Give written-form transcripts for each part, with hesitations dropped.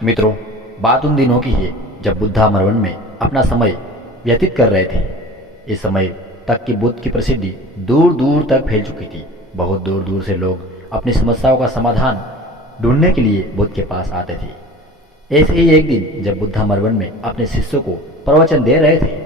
मित्रों, बात उन दिनों की है जब बुद्धा मरवन में अपना समय व्यतीत कर रहे थे। इस समय तक की बुद्ध की प्रसिद्धि दूर दूर तक फैल चुकी थी। बहुत दूर दूर से लोग अपनी समस्याओं का समाधान ढूंढने के लिए बुद्ध के पास आते थे। ऐसे ही एक दिन जब बुद्धा मरवन में अपने शिष्यों को प्रवचन दे रहे थे,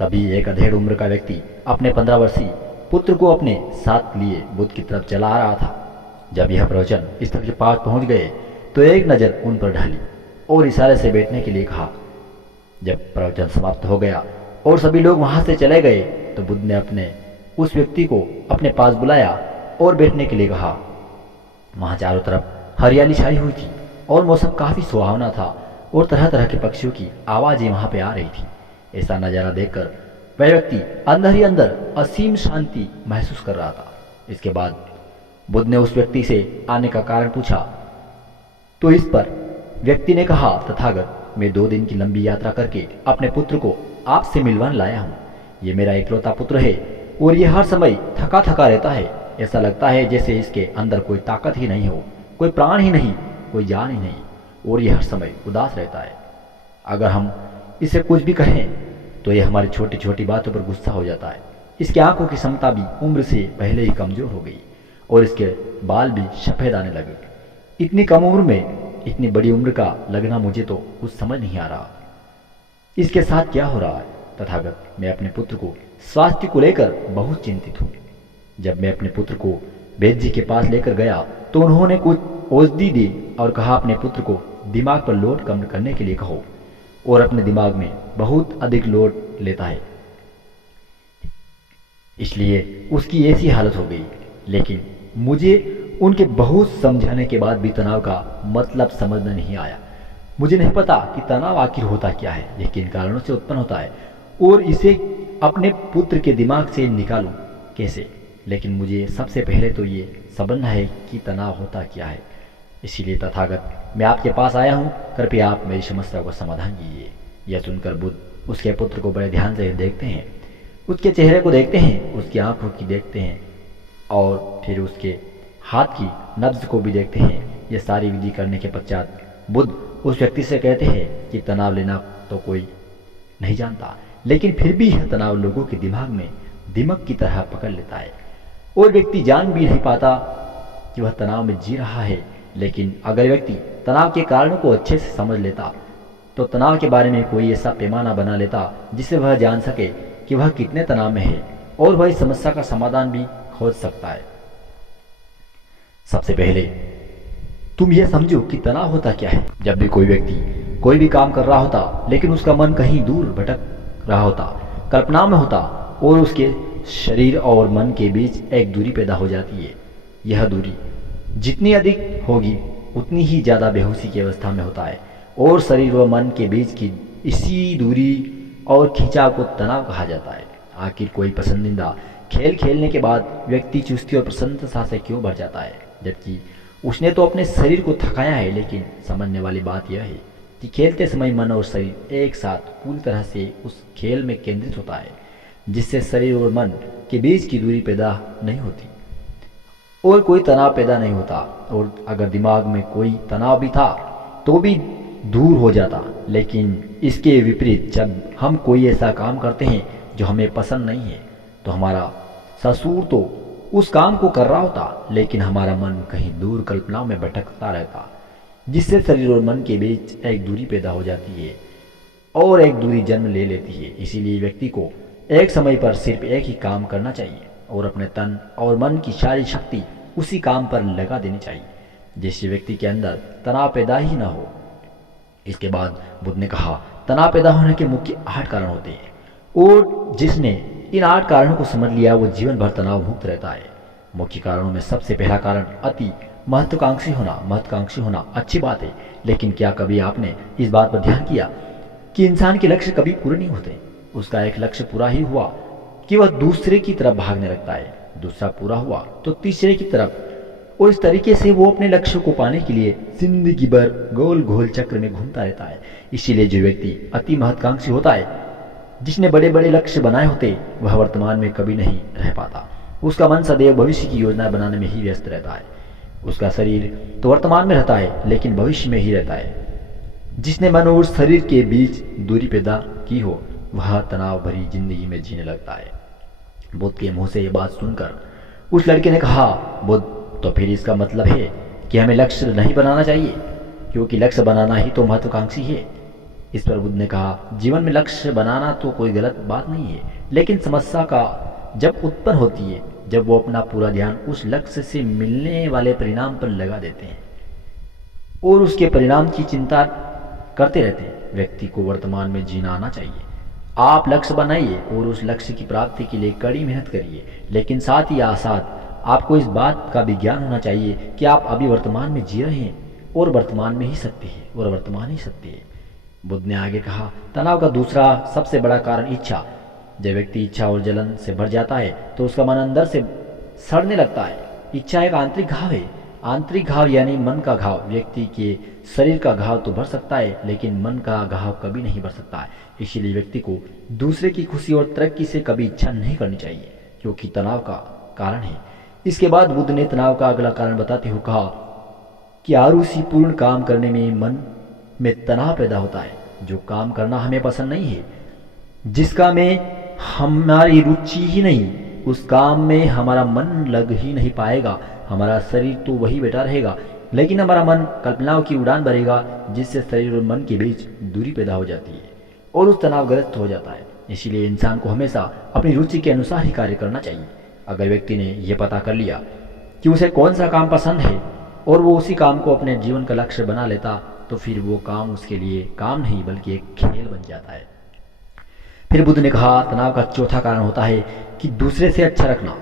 तभी एक अधेड़ उम्र का व्यक्ति अपने 15 वर्षीय पुत्र को अपने साथ लिए बुद्ध की तरफ चला आ रहा था। जब यह प्रवचन स्थल के पास पहुंच गए तो एक नज़र उन पर ढली और इशारे से बैठने के लिए कहा। जब प्रवचन समाप्त हो गया और सभी लोग वहां से चले गए तो बुद्ध ने अपने उस व्यक्ति को अपने पास बुलाया और बैठने के लिए कहा। वहां चारों तरफ हरियाली छाई हुई थी और मौसम काफी सुहावना था और तरह तरह के पक्षियों की आवाजें वहां पे आ रही थी। ऐसा नजारा देखकर वह व्यक्ति अंदर ही अंदर असीम शांति महसूस कर रहा था। इसके बाद बुद्ध ने उस व्यक्ति से आने का कारण पूछा तो इस पर व्यक्ति ने कहा, तथागत, मैं 2 दिन की लंबी यात्रा करके अपने पुत्र को आपसे मिलवाने लाया हूँ। ये मेरा इकलौता पुत्र है और ये हर समय थका थका रहता है। ऐसा लगता है जैसे इसके अंदर कोई ताकत ही नहीं हो, कोई प्राण ही नहीं, कोई जान ही नहीं, और ये हर समय उदास रहता है। अगर हम इसे कुछ भी कहें तो ये हमारी छोटी छोटी बातों पर गुस्सा हो जाता है। इसकी आंखों की क्षमता भी उम्र से पहले ही कमजोर हो गई और इसके बाल भी सफेद आने लगे। इतनी कम उम्र में इतनी बड़ी उम्र का लगना मुझे तो कुछ समझ नहीं आ रहा। इसके साथ क्या हो रहा है? तथागत, मैं अपने पुत्र को स्वास्थ्य को लेकर बहुत चिंतित हूँ। जब मैं अपने पुत्र को वैद्य जी के पास लेकर गया तो उन्होंने कुछ औषधि दी और कहा अपने पुत्र को दिमाग पर लोड कम करने के लिए कहो, और अपने दिमाग में बहुत अधिक लोड लेता है, इसलिए उसकी ऐसी हालत हो गई। लेकिन मुझे उनके बहुत समझाने के बाद भी तनाव का मतलब समझ में नहीं आया। मुझे नहीं पता कि तनाव आखिर होता क्या है, ये किन कारणों से उत्पन्न होता है और इसे अपने पुत्र के दिमाग से निकालूं कैसे। लेकिन मुझे सबसे पहले तो ये समझना है कि तनाव होता क्या है। इसीलिए तथागत, मैं आपके पास आया हूँ, कृपया आप मेरी समस्या का समाधान कीजिए। यह सुनकर बुद्ध उसके पुत्र को बड़े ध्यान से देखते हैं, उसके चेहरे को देखते हैं, उसकी आंखों की देखते हैं और फिर उसके हाथ की नब्ज को भी देखते हैं। यह सारी विधि करने के पश्चात बुद्ध उस व्यक्ति से कहते हैं कि तनाव लेना तो कोई नहीं जानता, लेकिन फिर भी यह तनाव लोगों के दिमाग में दिमक की तरह पकड़ लेता है और व्यक्ति जान भी नहीं पाता कि वह तनाव में जी रहा है। लेकिन अगर व्यक्ति तनाव के कारणों को अच्छे से समझ लेता तो तनाव के बारे में कोई ऐसा पैमाना बना लेता जिससे वह जान सके कि वह कितने तनाव में है और वह इस समस्या का समाधान भी खोज सकता है। सबसे पहले तुम यह समझो कि तनाव होता क्या है। जब भी कोई व्यक्ति कोई भी काम कर रहा होता लेकिन उसका मन कहीं दूर भटक रहा होता, कल्पना में होता और उसके शरीर और मन के बीच एक दूरी पैदा हो जाती है। यह दूरी जितनी अधिक होगी उतनी ही ज्यादा बेहोशी की अवस्था में होता है और शरीर व मन के बीच की इसी दूरी और खिंचाव को तनाव कहा जाता है। आखिर कोई पसंदीदा खेल खेलने के बाद व्यक्ति चुस्ती और प्रसन्नता से क्यों भर जाता है, जबकि उसने तो अपने शरीर को थकाया है। लेकिन समझने वाली बात यह है कि खेलते समय मन और शरीर एक साथ पूरी तरह से उस खेल में केंद्रित होता है, जिससे शरीर और मन के बीच की दूरी पैदा नहीं होती और कोई तनाव पैदा नहीं होता। और अगर दिमाग में कोई तनाव भी था तो भी दूर हो जाता। लेकिन इसके विपरीत जब हम कोई ऐसा काम करते हैं जो हमें पसंद नहीं है तो हमारा ससुर तो उस काम को कर रहा होता, लेकिन हमारा मन कहीं दूर कल्पनाओं में भटकता रहता, जिससे शरीर और मन के बीच एक दूरी पैदा हो जाती है और एक दूरी जन्म ले लेती है। इसीलिए व्यक्ति को एक समय पर सिर्फ एक ही काम करना चाहिए और अपने तन और मन की सारी शक्ति उसी काम पर लगा देनी चाहिए, जिससे व्यक्ति के अंदर तनाव पैदा ही ना हो। इसके बाद बुद्ध ने कहा, तनाव पैदा होने के मुख्य 8 कारण होते हैं और जिसने इन 8 कारणों को समझ लिया वो जीवन भर तनाव मुक्त रहता है। मुख्य कारणों में सबसे पहला कारण अति महत्वाकांक्षी होना अच्छी बात है, लेकिन क्या कभी आपने इस बात पर ध्यान किया कि इंसान के लक्ष्य कभी पूरे नहीं होते। उसका एक लक्ष्य पूरा ही हुआ कि वह दूसरे की तरफ भागने लगता है, दूसरा पूरा हुआ तो तीसरे की तरफ, और इस तरीके से वो अपने लक्ष्य को पाने के लिए जिंदगी भर गोल गोल चक्र में घूमता रहता है। इसीलिए जो व्यक्ति अति महत्वाकांक्षी होता है, जिसने बड़े बड़े लक्ष्य बनाए होते, वह वर्तमान में कभी नहीं रह पाता। उसका मन सदैव भविष्य की योजना बनाने में ही व्यस्त रहता है। उसका शरीर तो वर्तमान में रहता है लेकिन भविष्य में ही रहता है। जिसने मन और शरीर के बीच दूरी पैदा की हो वह तनाव भरी जिंदगी में जीने लगता है। बुद्ध के मुंह से ये बात सुनकर उस लड़के ने कहा, बुद्ध, तो फिर इसका मतलब है कि हमें लक्ष्य नहीं बनाना चाहिए, क्योंकि लक्ष्य बनाना ही तो महत्वाकांक्षी है। इस पर बुद्ध ने कहा, जीवन में लक्ष्य बनाना तो कोई गलत बात नहीं है, लेकिन समस्या का जब उत्पन्न होती है जब वो अपना पूरा ध्यान उस लक्ष्य से मिलने वाले परिणाम पर लगा देते हैं और उसके परिणाम की चिंता करते रहते हैं। व्यक्ति को वर्तमान में जीना आना चाहिए। आप लक्ष्य बनाइए और उस लक्ष्य की प्राप्ति के लिए कड़ी मेहनत करिए, लेकिन साथ ही साथ आपको इस बात का भी ज्ञान होना चाहिए कि आप अभी वर्तमान में जी रहे हैं और वर्तमान में ही सत्य है और वर्तमान ही सत्य है। बुद्ध ने आगे कहा, तनाव का दूसरा सबसे बड़ा कारण इच्छा। जब व्यक्ति इच्छा और जलन से भर जाता है तो उसका मन अंदर से सड़ने लगता है। इच्छा एक आंतरिक घाव है। आंतरिक घाव यानी मन का घाव। व्यक्ति के शरीर का घाव तो भर सकता है, लेकिन मन का घाव कभी नहीं भर सकता है। इसीलिए व्यक्ति को दूसरे की खुशी और तरक्की से कभी इच्छा नहीं करनी चाहिए, क्योंकि तनाव का कारण है। इसके बाद बुद्ध ने तनाव का अगला कारण बताते हुए कहा कि आरुषिपूर्ण काम करने में मन में तनाव पैदा होता है। जो काम करना हमें पसंद नहीं है, जिसका में हमारी रुचि ही नहीं, उस काम में हमारा मन लग ही नहीं पाएगा। हमारा शरीर तो वही बैठा रहेगा, लेकिन हमारा मन कल्पनाओं की उड़ान भरेगा, जिससे शरीर और मन के बीच दूरी पैदा हो जाती है और उस तनावग्रस्त हो जाता है। इसीलिए इंसान को हमेशा अपनी रुचि के अनुसार ही कार्य करना चाहिए। अगर व्यक्ति ने यह पता कर लिया कि उसे कौन सा काम पसंद है और वो उसी काम को अपने जीवन का लक्ष्य बना लेता, तो फिर वो काम उसके लिए काम नहीं बल्कि एक खेल बन जाता है। फिर बुद्ध ने कहा, तनाव का चौथा कारण होता है कि दूसरे से अच्छा रखना,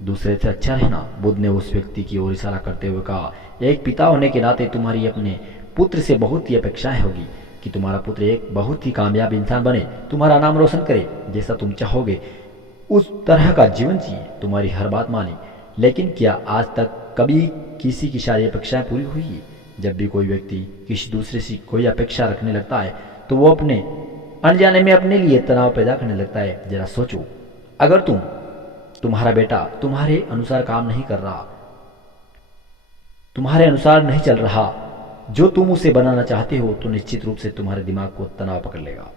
दूसरे से अच्छा रहना। बुद्ध ने उस व्यक्ति की ओर इशारा करते हुए कहा, एक पिता होने के नाते तुम्हारी अपने पुत्र से बहुत ही अपेक्षाएं होगी कि तुम्हारा पुत्र एक बहुत ही कामयाब इंसान बने, तुम्हारा नाम रोशन करे, जैसा तुम चाहोगे उस तरह का जीवन जिए, तुम्हारी हर बात माने। लेकिन क्या आज तक कभी किसी की सारी अपेक्षाएं पूरी हुई है? जब भी कोई व्यक्ति किसी दूसरे से कोई अपेक्षा रखने लगता है तो वो अपने अनजाने में अपने लिए तनाव पैदा करने लगता है। जरा सोचो, अगर तुम्हारा बेटा तुम्हारे अनुसार काम नहीं कर रहा, तुम्हारे अनुसार नहीं चल रहा जो तुम उसे बनाना चाहते हो, तो निश्चित रूप से तुम्हारे दिमाग को तनाव पकड़ लेगा।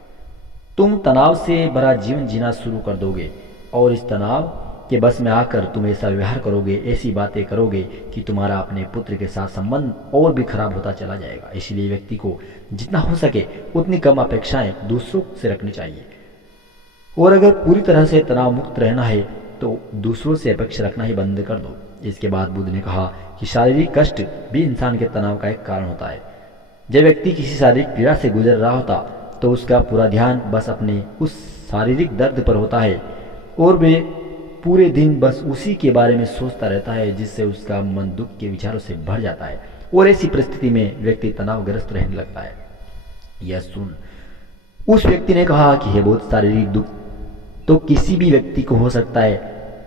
तुम तनाव से भरा जीवन जीना शुरू कर दोगे और इस तनाव के बस में आकर तुम ऐसा व्यवहार करोगे, ऐसी बातें करोगे कि तुम्हारा अपने पुत्र के साथ संबंध और भी खराब होता चला जाएगा। इसलिए व्यक्ति को जितना हो सके उतनी कम अपेक्षाएं दूसरों से रखनी चाहिए, और अगर पूरी तरह से तनाव मुक्त रहना है तो दूसरों से अपेक्षा रखना ही बंद कर दो। इसके बाद बुद्ध ने कहा कि शारीरिक कष्ट भी इंसान के तनाव का एक कारण होता है। जब व्यक्ति किसी शारीरिक पीड़ा से गुजर रहा होता तो उसका पूरा ध्यान बस अपने उस शारीरिक दर्द पर होता है और वे पूरे दिन बस उसी के बारे में सोचता रहता है, जिससे उसका मन दुख के विचारों से भर जाता है और ऐसी परिस्थिति में व्यक्ति तनावग्रस्त रहने लगता है। यह सुन उस व्यक्ति ने कहा कि हे बुद्ध, शारीरिक दुख तो किसी भी व्यक्ति को हो सकता है,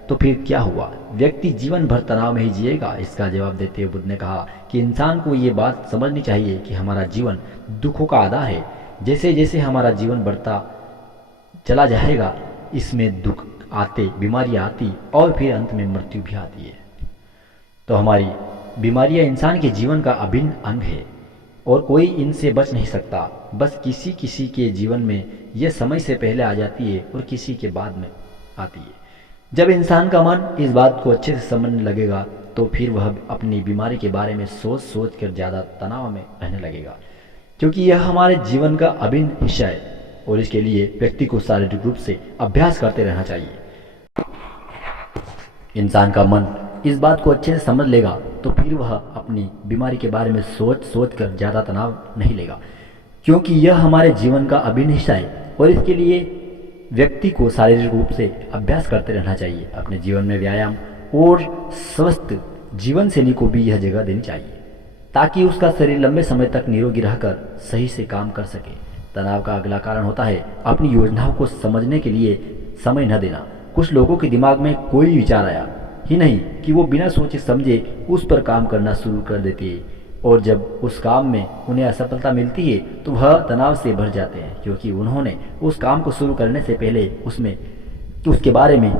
तो फिर क्या हुआ? व्यक्ति जीवन भर तनाव में ही जिएगा? इसका जवाब देते हुए बुद्ध ने कहा कि इंसान को ये बात समझनी चाहिए कि हमारा जीवन दुखों का आधार है। जैसे जैसे हमारा जीवन बढ़ता चला जाएगा, इसमें दुख आते, बीमारियां आती और फिर अंत में मृत्यु भी आती है। तो हमारी बीमारियां इंसान के जीवन का अभिन्न अंग है और कोई इनसे बच नहीं सकता। बस किसी किसी के जीवन में यह समय से पहले आ जाती है और किसी के बाद में आती है। जब इंसान का मन इस बात को अच्छे से समझने लगेगा तो फिर वह अपनी बीमारी के बारे में सोच सोच कर ज़्यादा तनाव में रहने लगेगा, क्योंकि यह हमारे जीवन का अभिन्न हिस्सा है और इसके लिए व्यक्ति को शारीरिक रूप से अभ्यास करते रहना चाहिए। इंसान का मन इस बात को अच्छे से समझ लेगा तो फिर वह अपनी बीमारी के बारे में सोच सोच कर ज़्यादा तनाव नहीं लेगा, क्योंकि यह हमारे जीवन का अभिन्न हिस्सा है और इसके लिए व्यक्ति को शारीरिक रूप से अभ्यास करते रहना चाहिए। अपने जीवन में व्यायाम और स्वस्थ जीवन शैली को भी यह जगह देनी चाहिए ताकि उसका शरीर लंबे समय तक निरोगी रहकर सही से काम कर सके। तनाव का अगला कारण होता है अपनी योजनाओं को समझने के लिए समय न देना। कुछ लोगों के दिमाग में कोई विचार आया ही नहीं कि वो बिना सोचे समझे उस पर काम करना शुरू कर देते हैं, और जब उस काम में उन्हें असफलता मिलती है तो वह तनाव से भर जाते हैं, क्योंकि उन्होंने उस काम को शुरू करने से पहले उसके बारे में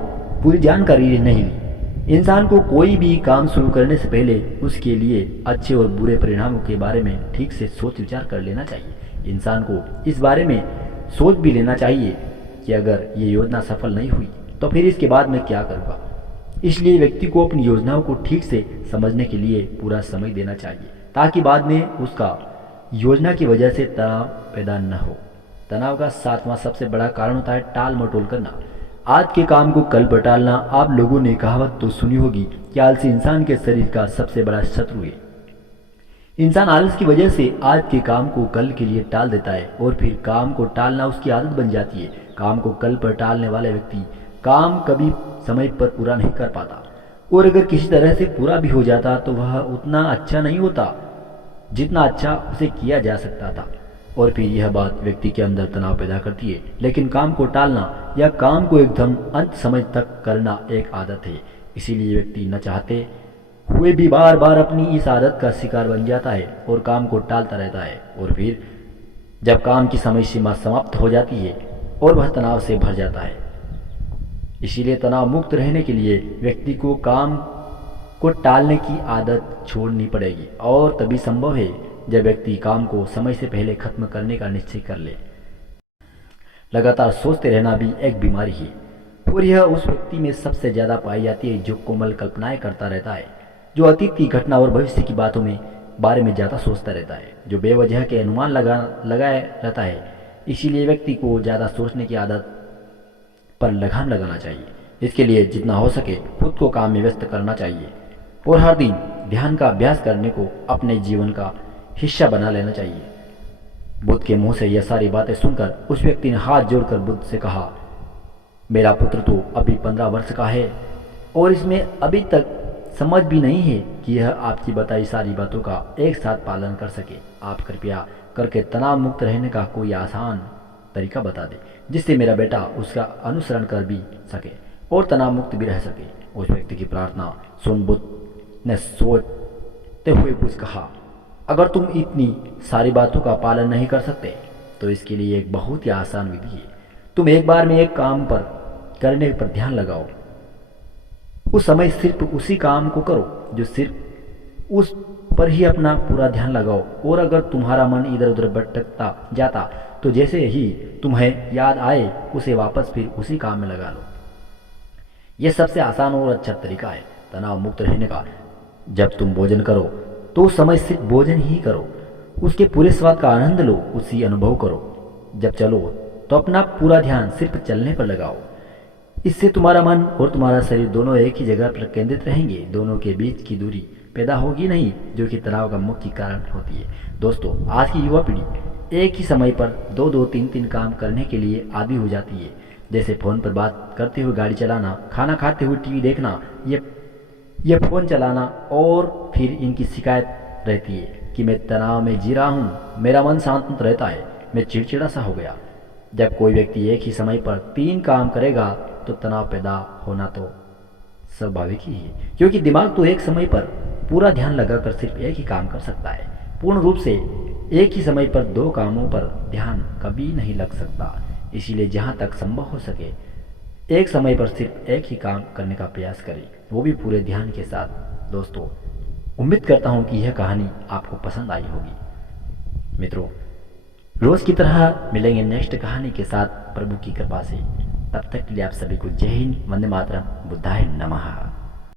पूरी जानकारी नहीं ली। इंसान को कोई भी काम शुरू करने से पहले उसके लिए अच्छे और बुरे परिणामों के बारे में ठीक से सोच विचार कर लेना चाहिए। इंसान को इस बारे में सोच भी लेना चाहिए कि अगर ये योजना सफल नहीं हुई तो फिर इसके बाद मैं क्या करूँगा। इसलिए व्यक्ति को अपनी योजनाओं को ठीक से समझने के लिए पूरा समय देना चाहिए, ताकि बाद में उसका योजना की वजह से तनाव पैदा न हो। तनाव का 7वां सबसे बड़ा कारण होता है टाल मटोल करना। आज के काम को कल पर टालना। आप लोगों ने कहावत तो सुनी होगी कि आलसी इंसान के शरीर का सबसे बड़ा शत्रु है। इंसान आलस की वजह से आज के काम को कल के लिए टाल देता है और फिर काम को टालना उसकी आदत बन जाती है। काम को कल पर टालने वाले व्यक्ति काम कभी समय पर पूरा नहीं कर पाता, और अगर किसी तरह से पूरा भी हो जाता तो वह उतना अच्छा नहीं होता जितना अच्छा उसे किया जा सकता था, और फिर यह बात व्यक्ति के अंदर तनाव पैदा करती है। लेकिन काम को टालना या काम को एकदम अंत समय तक करना एक आदत है, इसीलिए व्यक्ति न चाहते हुए भी बार बार अपनी इस आदत का शिकार बन जाता है और काम को टालता रहता है, और फिर जब काम की समय सीमा समाप्त हो जाती है और वह तनाव से भर जाता है। इसीलिए तनाव मुक्त रहने के लिए व्यक्ति को काम को टालने की आदत छोड़नी पड़ेगी, और तभी संभव है जब व्यक्ति काम को समय से पहले खत्म करने का निश्चय कर ले। लगातार सोचते रहना भी एक बीमारी है, और यह उस व्यक्ति में सबसे ज्यादा पाई जाती है जो कोमल कल्पनाएं करता रहता है, जो अतीत की घटना और भविष्य की बातों में बारे में ज्यादा सोचता रहता है, जो बेवजह के अनुमान लगाए रहता है। इसीलिए व्यक्ति को ज्यादा सोचने की आदत पर लगाम लगाना चाहिए। इसके लिए जितना हो सके खुद को काम में व्यस्त करना चाहिए, और हर दिन ध्यान का अभ्यास करने को अपने जीवन का हिस्सा बना लेना चाहिए। बुद्ध के मुंह से यह सारी बातें सुनकर उस व्यक्ति ने हाथ जोड़कर बुद्ध से कहा, मेरा पुत्र तो अभी 15 वर्ष का है और इसमें अभी तक समझ भी नहीं है कि यह आपकी बताई सारी बातों का एक साथ पालन कर सके। आप कृपया करके तनाव मुक्त रहने का कोई आसान तरीका बता दें, जिससे मेरा बेटा उसका अनुसरण कर भी सके और तनाव मुक्त भी रह सके। उस व्यक्ति की प्रार्थना सुन बुद्ध ने सोचते हुए कुछ कहा, अगर तुम इतनी सारी बातों का पालन नहीं कर सकते तो इसके लिए एक बहुत ही आसान विधि है। तुम एक बार में एक काम पर करने पर ध्यान लगाओ। उस समय सिर्फ उसी काम को करो जो सिर्फ उस पर ही अपना पूरा ध्यान लगाओ, और अगर तुम्हारा मन इधर उधर भटकता जाता तो जैसे ही तुम्हें याद आए उसे वापस फिर उसी काम में लगा लो। यह सबसे आसान और अच्छा तरीका है तनाव मुक्त रहने का। जब तुम भोजन करो तो उस समय सिर्फ भोजन ही करो, उसके पूरे स्वाद का आनंद लो, उसी अनुभव करो। जब चलो तो अपना पूरा ध्यान सिर्फ चलने पर लगाओ। इससे तुम्हारा मन और तुम्हारा शरीर दोनों एक ही जगह पर केंद्रित रहेंगे। दोनों के बीच की दूरी पैदा होगी नहीं, जो कि तनाव का मुख्य कारण होती है। दोस्तों, आज की युवा पीढ़ी एक ही समय पर 2-2, 3-3 काम करने के लिए आदी हो जाती है, जैसे फोन पर बात करते हुए गाड़ी चलाना, खाना खाते हुए टीवी देखना, ये फोन चलाना, और फिर इनकी शिकायत रहती है कि मैं तनाव में जी रहा हूँ, मेरा मन शांत रहता है, मैं चिड़चिड़ा सा हो गया। जब कोई व्यक्ति एक ही समय पर 3 काम करेगा तो तनाव पैदा होना तो स्वाभाविक ही है, क्योंकि दिमाग तो एक समय पर पूरा ध्यान लगाकर सिर्फ एक ही काम कर सकता है। पूर्ण रूप से एक ही समय पर 2 कामों पर ध्यान कभी नहीं लग सकता। इसीलिए जहाँ तक संभव हो सके एक समय पर सिर्फ एक ही काम करने का प्रयास करें, वो भी पूरे ध्यान के साथ। दोस्तों, उम्मीद करता हूँ कि यह कहानी आपको पसंद आई होगी। मित्रों, रोज की तरह मिलेंगे नेक्स्ट कहानी के साथ प्रभु की कृपा से। तब तक के लिए आप सभी को जय हिंद, वंदे मातरम, बुद्धाय नमः।